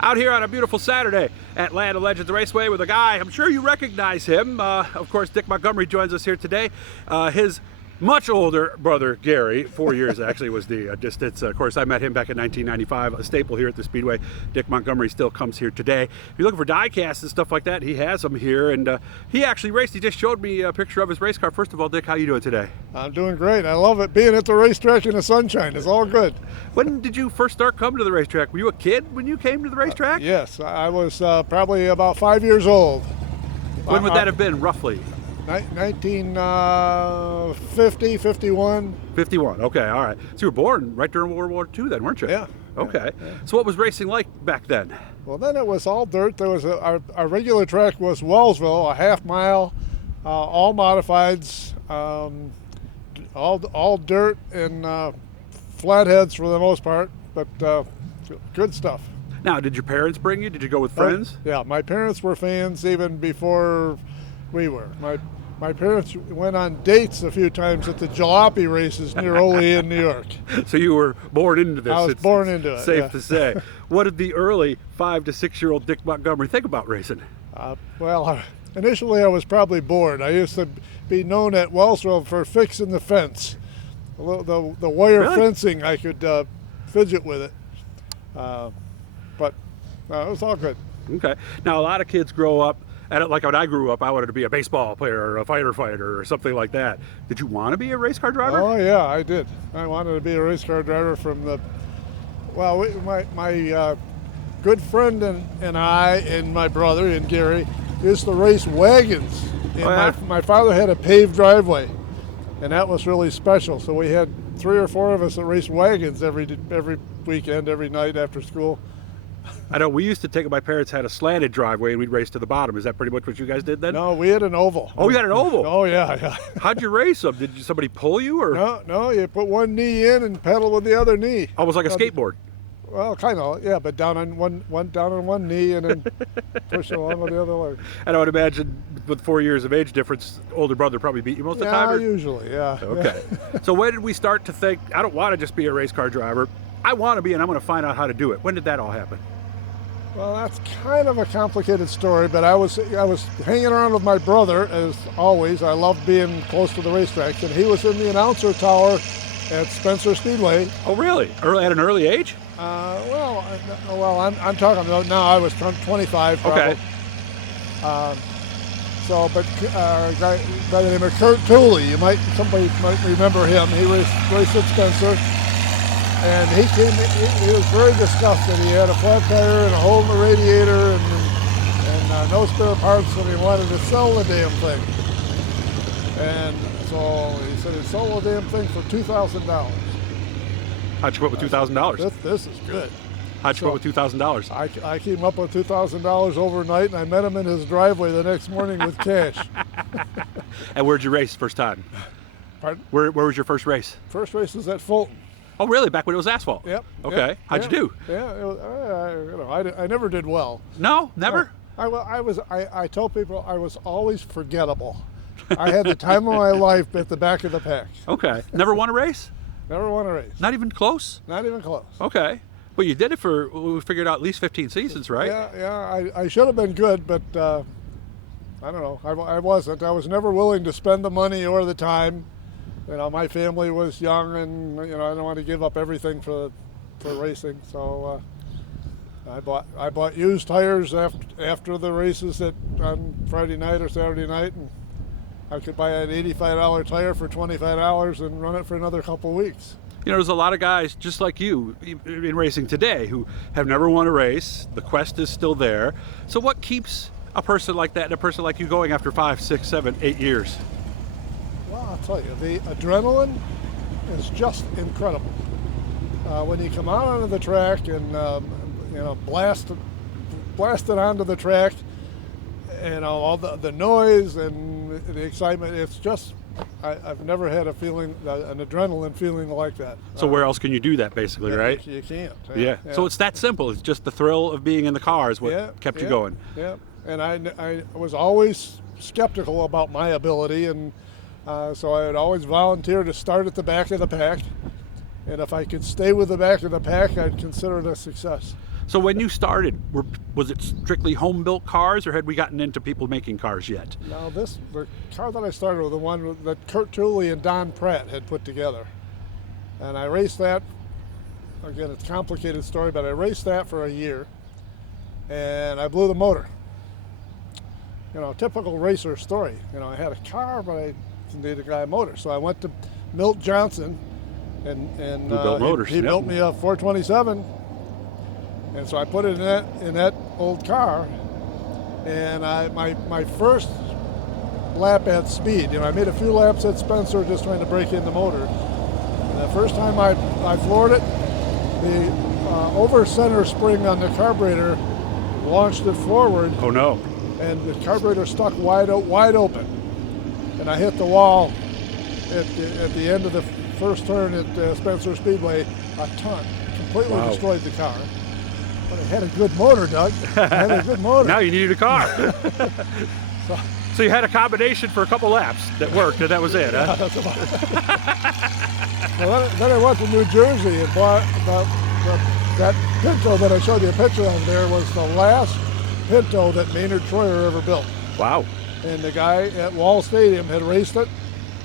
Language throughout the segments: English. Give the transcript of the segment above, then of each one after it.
Out here on a beautiful Saturday at Land of Legends Raceway with a guy, I'm sure you recognize him. Of course, Dick Montgomery joins us here today. His much older brother, Gary, 4 years actually was the distance. Of course, I met him back in 1995, a staple here at the Speedway. Dick Montgomery still comes here today. If you're looking for die casts and stuff like that, he has them here. And he actually raced. He just showed me a picture of his race car. First of all, Dick, how you doing today? I'm doing great. I love it. Being at the racetrack in the sunshine is all good. When did you first start coming to the racetrack?Ere you a kid when you came to the racetrack? Yes, I was probably about 5 years old. When would that have been, roughly? 1950, 51. 51, okay, all right. So you were born right during World War II then, weren't you? Yeah. Okay. Yeah. So what was racing like back then? Well, then it was all dirt. There was our regular track was Wellsville, a half mile, all modifieds, all dirt and flatheads for the most part, but good stuff. Now, did your parents bring you? Did you go with friends? Yeah, my parents were fans even before we were. My parents went on dates a few times at the jalopy races near Olean, New York. So you were born into this. I was born into it. Safe yeah. to say. What did the early 5 to 6 year old Dick Montgomery think about racing? Well, initially I was probably bored. I used to be known at Wellsville for fixing the fence. The wire Really? fencing, I could fidget with it. But it was all good. Okay. Now, a lot of kids grow up, and like when I grew up, I wanted to be a baseball player or a fighter or something like that. Did you want to be a race car driver? Oh yeah, I did. I wanted to be a race car driver from the. Well, my good friend and I and my brother and Gary used to race wagons. And Oh, yeah? my father had a paved driveway, and that was really special. So we had 3 or 4 of us that raced wagons every weekend, every night after school. I know we used to take, my parents had a slanted driveway and we'd race to the bottom. Is that pretty much what you guys did then? No, we had an oval. Oh, you had an oval? Oh yeah. How'd you race them? Did somebody pull you or? No, you put one knee in and pedal with the other knee. Almost like a skateboard. Well, kind of, yeah, but down on one knee and then push along with the other leg. And I would imagine with 4 years of age difference, older brother probably beat you most of the time? Yeah, Or? usually, yeah. Okay. So when did we start to think, I don't want to just be a race car driver. I want to be, and I'm going to find out how to do it. When did that all happen? Well, that's kind of a complicated story, but I was hanging around with my brother, as always. I loved being close to the racetrack, and he was in the announcer tower at Spencer Speedway. Oh, really? At an early age? I'm talking about now. I was 25 probably. Okay. But a guy by the name of Kurt Tooley, somebody might remember him. He raced at Spencer, and he was very disgusted. He had a flat tire and a hole in the radiator and no spare parts, and he wanted to sell the damn thing. And so he said he'd sell the damn thing for $2,000. How'd you come up with $2,000? This is good. How'd you come up with $2,000? I came up with $2,000 overnight, and I met him in his driveway the next morning with cash. And where'd you race first time? Pardon? Where was your first race? First race was at Fulton. Oh, really? Back when it was asphalt? Yep. Okay. Yep, How'd you do? Yeah, it was, I never did well. No? Never? No. I tell people I was always forgettable. I had the time of my life at the back of the pack. Okay. Never won a race? Never won a race. Not even close? Not even close. Okay. But you did it for, we figured out, at least 15 seasons, right? Yeah. I should have been good, but I don't know. I wasn't. I was never willing to spend the money or the time. You know, my family was young, and I didn't want to give up everything for racing. So I bought used tires after the races on Friday night or Saturday night, and I could buy an $85 tire for $25 and run it for another couple weeks. You know, there's a lot of guys just like you in racing today who have never won a race. The quest is still there. So what keeps a person like that and a person like you going after 5, 6, 7, 8 years? Well, I'll tell you, the adrenaline is just incredible. When you come out onto the track and blast it onto the track, all the noise and the excitement, it's just, I've never had a feeling, an adrenaline feeling like that. So where else can you do that, basically, right? You can't. Yeah. So it's that simple. It's just the thrill of being in the car is what kept you going. Yeah. And I was always skeptical about my ability, and so I would always volunteer to start at the back of the pack. And if I could stay with the back of the pack, I'd consider it a success. So when you started, was it strictly home-built cars, or had we gotten into people making cars yet? Now the car that I started with, the one that Kurt Tooley and Don Pratt had put together. And I raced that, again, it's a complicated story, but I raced that for a year. And I blew the motor. You know, typical racer story. You know, I had a car, but I needed a guy motor. So I went to Milt Johnson, and Who built motors. he Yep. built me a 427. And so I put it in that old car, and my first lap at speed, you know, I made a few laps at Spencer just trying to break in the motor. And the first time I floored it, the over center spring on the carburetor launched it forward. Oh no. And the carburetor stuck wide open. And I hit the wall at the end of the first turn at Spencer Speedway a ton. Completely Wow. destroyed the car. But it had a good motor, Doug. It had a good motor. Now you needed a car. So you had a combination for a couple laps that worked, and that was it, huh? That's about it. Well, then I went to New Jersey and bought that Pinto that I showed you a picture of there was the last Pinto that Maynard Troyer ever built. Wow. And the guy at Wall Stadium had raced it,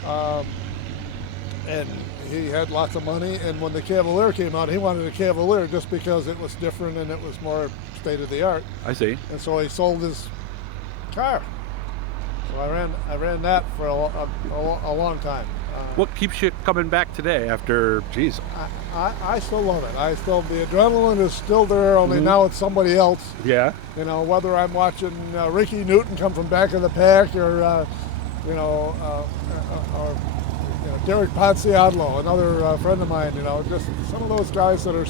and he had lots of money. And when the Cavalier came out, he wanted a Cavalier just because it was different and it was more state of the art. I see. And so he sold his car. So I ran that for a long time. What keeps you coming back today after, geez? I still love it. The adrenaline is still there, only now it's somebody else. Yeah. You know, whether I'm watching Ricky Newton come from back of the pack, or Derek Ponziadlo, another friend of mine. You know, just some of those guys that are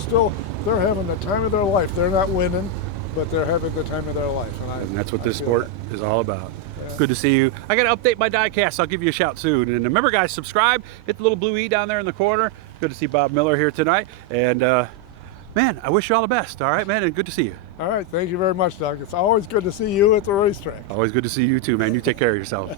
they're having the time of their life. They're not winning, but they're having the time of their life. And that's what this sport is all about. Yeah. Good to see you. I got to update my diecast. I'll give you a shout soon. And remember, guys, subscribe. Hit the little blue E down there in the corner. Good to see Bob Miller here tonight. And, man, I wish you all the best. All right, man, and good to see you. All right, thank you very much, Doug. It's always good to see you at the racetrack. Always good to see you too, man. You take care of yourself.